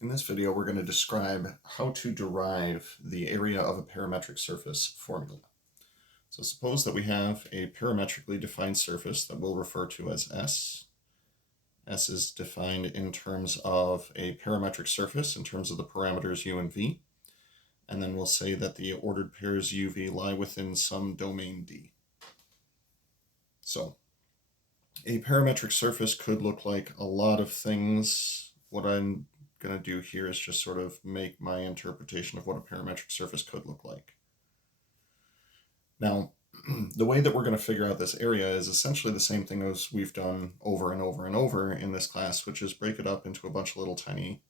In this video, we're going to describe how to derive the area of a parametric surface formula. So suppose that we have a parametrically defined surface that we'll refer to as S. S is defined in terms of a parametric surface in terms of the parameters u and v. And then we'll say that the ordered pairs u, v lie within some domain D. So a parametric surface could look like a lot of things. What I'm going to do here is just sort of make my interpretation of what a parametric surface could look like. Now, the way that we're going to figure out this area is essentially the same thing as we've done over and over and over in this class, which is break it up into a bunch of little tiny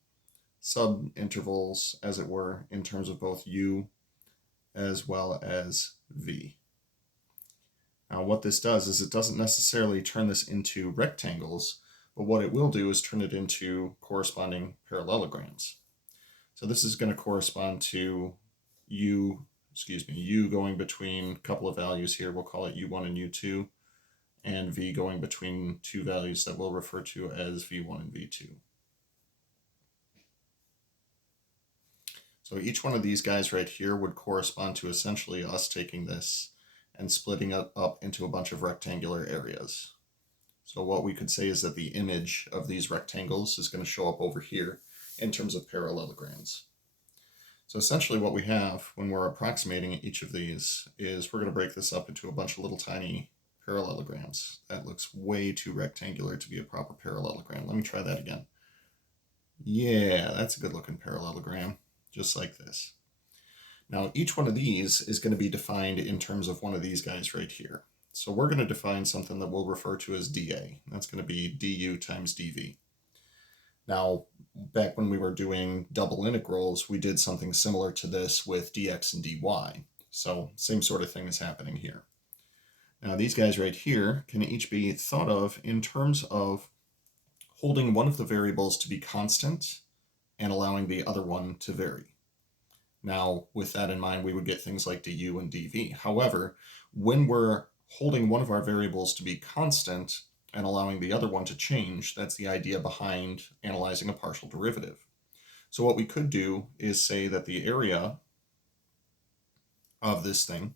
sub-intervals, as it were, in terms of both u as well as v. Now, what this does is it doesn't necessarily turn this into rectangles, but what it will do is turn it into corresponding parallelograms. So this is going to correspond to u going between a couple of values here. We'll call it u1 and u2, and v going between two values that we'll refer to as v1 and v2. So each one of these guys right here would correspond to essentially us taking this and splitting it up into a bunch of rectangular areas. So what we could say is that the image of these rectangles is going to show up over here in terms of parallelograms. So essentially what we have when we're approximating each of these is we're going to break this up into a bunch of little tiny parallelograms. That looks way too rectangular to be a proper parallelogram. Let me try that again. Yeah, that's a good looking parallelogram, just like this. Now each one of these is going to be defined in terms of one of these guys right here. So we're going to define something that we'll refer to as dA. That's going to be du times dv. Now, back when we were doing double integrals, we did something similar to this with dx and dy. So same sort of thing is happening here. Now these guys right here can each be thought of in terms of holding one of the variables to be constant and allowing the other one to vary. Now, with that in mind, we would get things like du and dv. However, when we're holding one of our variables to be constant and allowing the other one to change, that's the idea behind analyzing a partial derivative. So what we could do is say that the area of this thing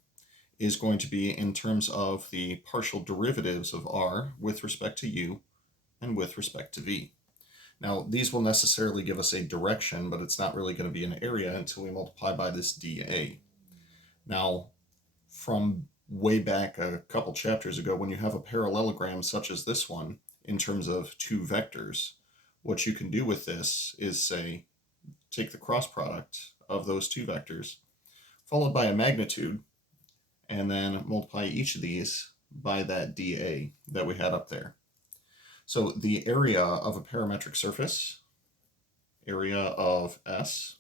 is going to be in terms of the partial derivatives of r with respect to u and with respect to v. Now, these will necessarily give us a direction, but it's not really going to be an area until we multiply by this dA. Now, from way back a couple chapters ago, when you have a parallelogram such as this one, in terms of two vectors, what you can do with this is say, take the cross product of those two vectors, followed by a magnitude, and then multiply each of these by that dA that we had up there. So the area of a parametric surface, area of S,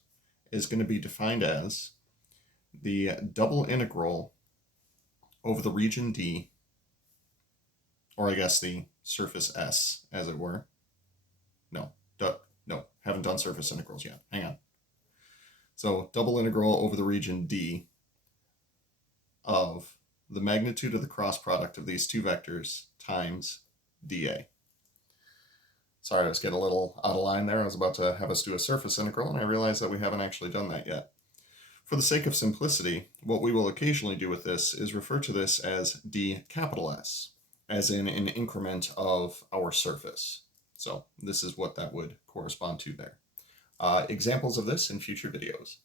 is going to be defined as the double integral over the region D, or I guess the surface S, as it were. No, haven't done surface integrals yet. Hang on. So double integral over the region D of the magnitude of the cross product of these two vectors times dA. Sorry, I was getting a little out of line there. I was about to have us do a surface integral, and I realized that we haven't actually done that yet. For the sake of simplicity, what we will occasionally do with this is refer to this as d capital S, as in an increment of our surface. So this is what that would correspond to there. Examples of this in future videos.